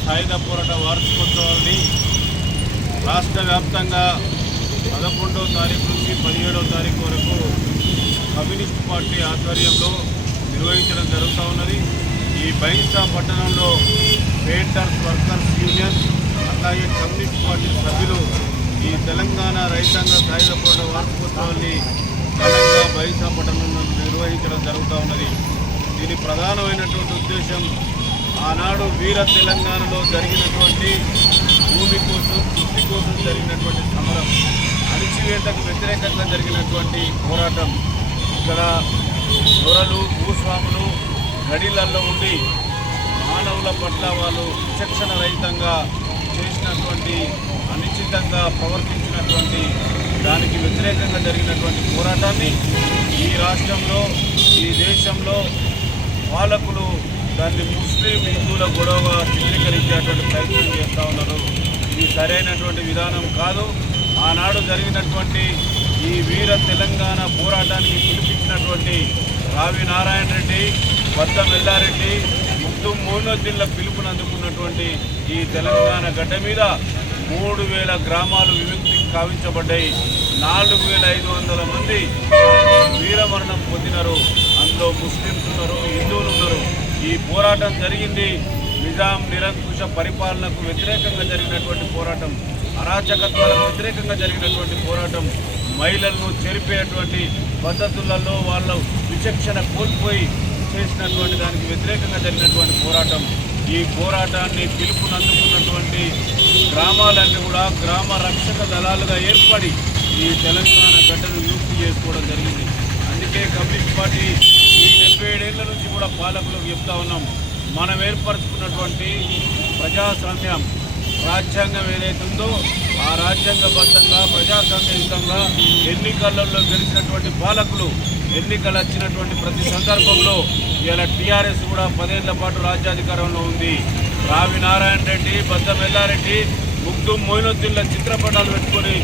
సాయుధ పోరాట వార్షికోత్సవాన్ని రాష్ట్ర వ్యాప్తంగా పదకొండవ తారీఖు నుంచి పదిహేడవ తారీఖు వరకు కమ్యూనిస్ట్ పార్టీ ఆధ్వర్యంలో నిర్వహించడం జరుగుతూ ఉన్నది. ఈ బైన్సా పట్టణంలో పెయింటర్స్ వర్కర్స్ యూనియన్ అలాగే కమ్యూనిస్ట్ పార్టీ సభ్యులు ఈ తెలంగాణ రైతాంగ సాయుధ పోరాట నిర్వహించడం జరుగుతూ ఉన్నది. దీని ప్రధానమైనటువంటి ఉద్దేశం ఆనాడు వీర తెలంగాణలో జరిగినటువంటి భూమి కోసం సృష్టి కోసం జరిగినటువంటి సమరం అణిచివేతకు వ్యతిరేకంగా జరిగినటువంటి పోరాటం. ఇక్కడ దొరలు భూస్వాములు గడిలల్లో ఉండి మానవుల పట్ల వాళ్ళు విచక్షణ రహితంగా చేసినటువంటి అనిశ్చితంగా ప్రవర్తించినటువంటి దానికి వ్యతిరేకంగా జరిగినటువంటి పోరాటాన్ని ఈ రాష్ట్రంలో ఈ దేశంలో పాలకులు దాన్ని ముస్లిం హిందువుల గొడవగా చిత్రీకరించేటువంటి ప్రయత్నం చేస్తూ ఉన్నారు. ఇది సరైనటువంటి విధానం కాదు. ఆనాడు జరిగినటువంటి ఈ వీర తెలంగాణ పోరాటానికి పిలిపించినటువంటి రావి నారాయణ రెడ్డి బద్దం ఎల్లారెడ్డి ముగ్దు మోనోద్దీన్ల పిలుపునందుకున్నటువంటి ఈ తెలంగాణ గడ్డ మీద మూడు వేల గ్రామాలు విముక్తి కావించబడ్డాయి నాలుగు వేల ఐదు వందల మంది వీరమరణం పొందినారు. అందులో ముస్లింస్ ఉన్నారు హిందువులు ఉన్నారు. ఈ పోరాటం జరిగింది. నిజాం నిరంకుశ పరిపాలనకు వ్యతిరేకంగా జరిగినటువంటి పోరాటం అరాచకత్వాలకు వ్యతిరేకంగా జరిగినటువంటి పోరాటం మహిళలను చెరిపేటువంటి పద్ధతులలో వాళ్ళ విచక్షణ కోల్పోయి చేసినటువంటి దానికి వ్యతిరేకంగా జరిగినటువంటి పోరాటం. ఈ పోరాటాన్ని పిలుపునందుకున్నటువంటి గ్రామాలన్నీ కూడా గ్రామ రక్షక దళాలుగా ఏర్పడి ఈ తెలంగాణ గడ్డను విముక్తి చేసుకోవడం జరిగింది. అందుకే కమ్యూనిస్ట్ పార్టీ ఈ డెబ్బై ఏడేళ్ళ నుంచి కూడా పాలకులకు చెప్తా ఉన్నాం. మనం ఏర్పరచుకున్నటువంటి ప్రజాస్వామ్యం రాజ్యాంగం ఏదైతే ఉందో ఆ రాజ్యాంగబద్ధంగా ప్రజాస్వామ్యయుతంగా ఎన్నికలలో గెలిచినటువంటి పాలకులు ఎన్నికలు వచ్చినటువంటి ప్రతి సందర్భంలో ఇవాళ టీఆర్ఎస్ కూడా పదేళ్ళ పాటు రాజ్యాధికారంలో ఉంది. రావి నారాయణ రెడ్డి బద్దం ఎల్లారెడ్డి ముగ్దు మోయినొద్దుల చిత్రపటాలు పెట్టుకొని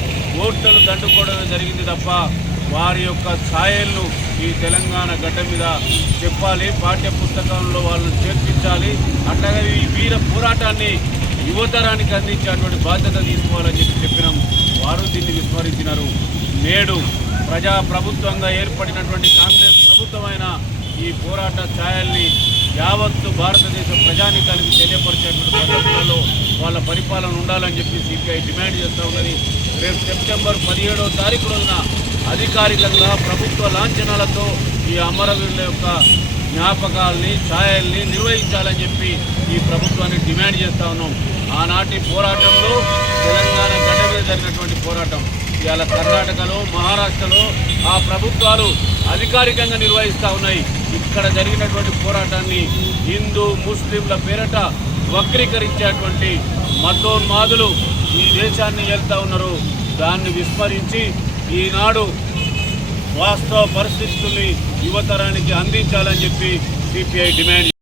ఓట్లను దండుకోవడమే జరిగింది తప్ప వారి యొక్క ఛాయలను ఈ తెలంగాణ గడ్డ మీద చెప్పాలి పాఠ్య పుస్తకంలో వాళ్ళని చేర్పించాలి. అట్లాగే ఈ వీర పోరాటాన్ని యువతరానికి అందించేటువంటి బాధ్యత తీసుకోవాలని చెప్పి చెప్పినాం. వారు దీన్ని విస్మరించినారు. నేడు ప్రజా ప్రభుత్వంగా ఏర్పడినటువంటి కాంగ్రెస్ ప్రభుత్వమైన ఈ పోరాట ఛాయల్ని యావత్తు భారతదేశ ప్రజానికానికి తెలియపరిచేటువంటి పద్ధతులలో వాళ్ళ పరిపాలన ఉండాలని చెప్పి సిపిఐ డిమాండ్ చేస్తూ ఉన్నది. రేపు సెప్టెంబర్ పదిహేడవ తారీఖు రోజున అధికారికంగా ప్రభుత్వ లాంఛనాలతో ఈ అమరవీరుల యొక్క జ్ఞాపకాల్ని ఛాయల్ని నిర్వహించాలని చెప్పి ఈ ప్రభుత్వాన్ని డిమాండ్ చేస్తా ఉన్నాం. ఆనాటి పోరాటంలో తెలంగాణ గడ్డ మీద జరిగినటువంటి పోరాటం ఇవాళ కర్ణాటకలో మహారాష్ట్రలో ఆ ప్రభుత్వాలు అధికారికంగా నిర్వహిస్తూ ఉన్నాయి. ఇక్కడ జరిగినటువంటి పోరాటాన్ని హిందూ ముస్లింల పేరట వక్రీకరించేటువంటి మతోన్మాదులు ఈ దేశాన్ని వెళ్తా ఉన్నారు. దాన్ని విస్మరించి ఈనాడు వాస్తవ పరిస్థితుల్ని యువతరానికి అందించాలని చెప్పి సిపిఐ డిమాండ్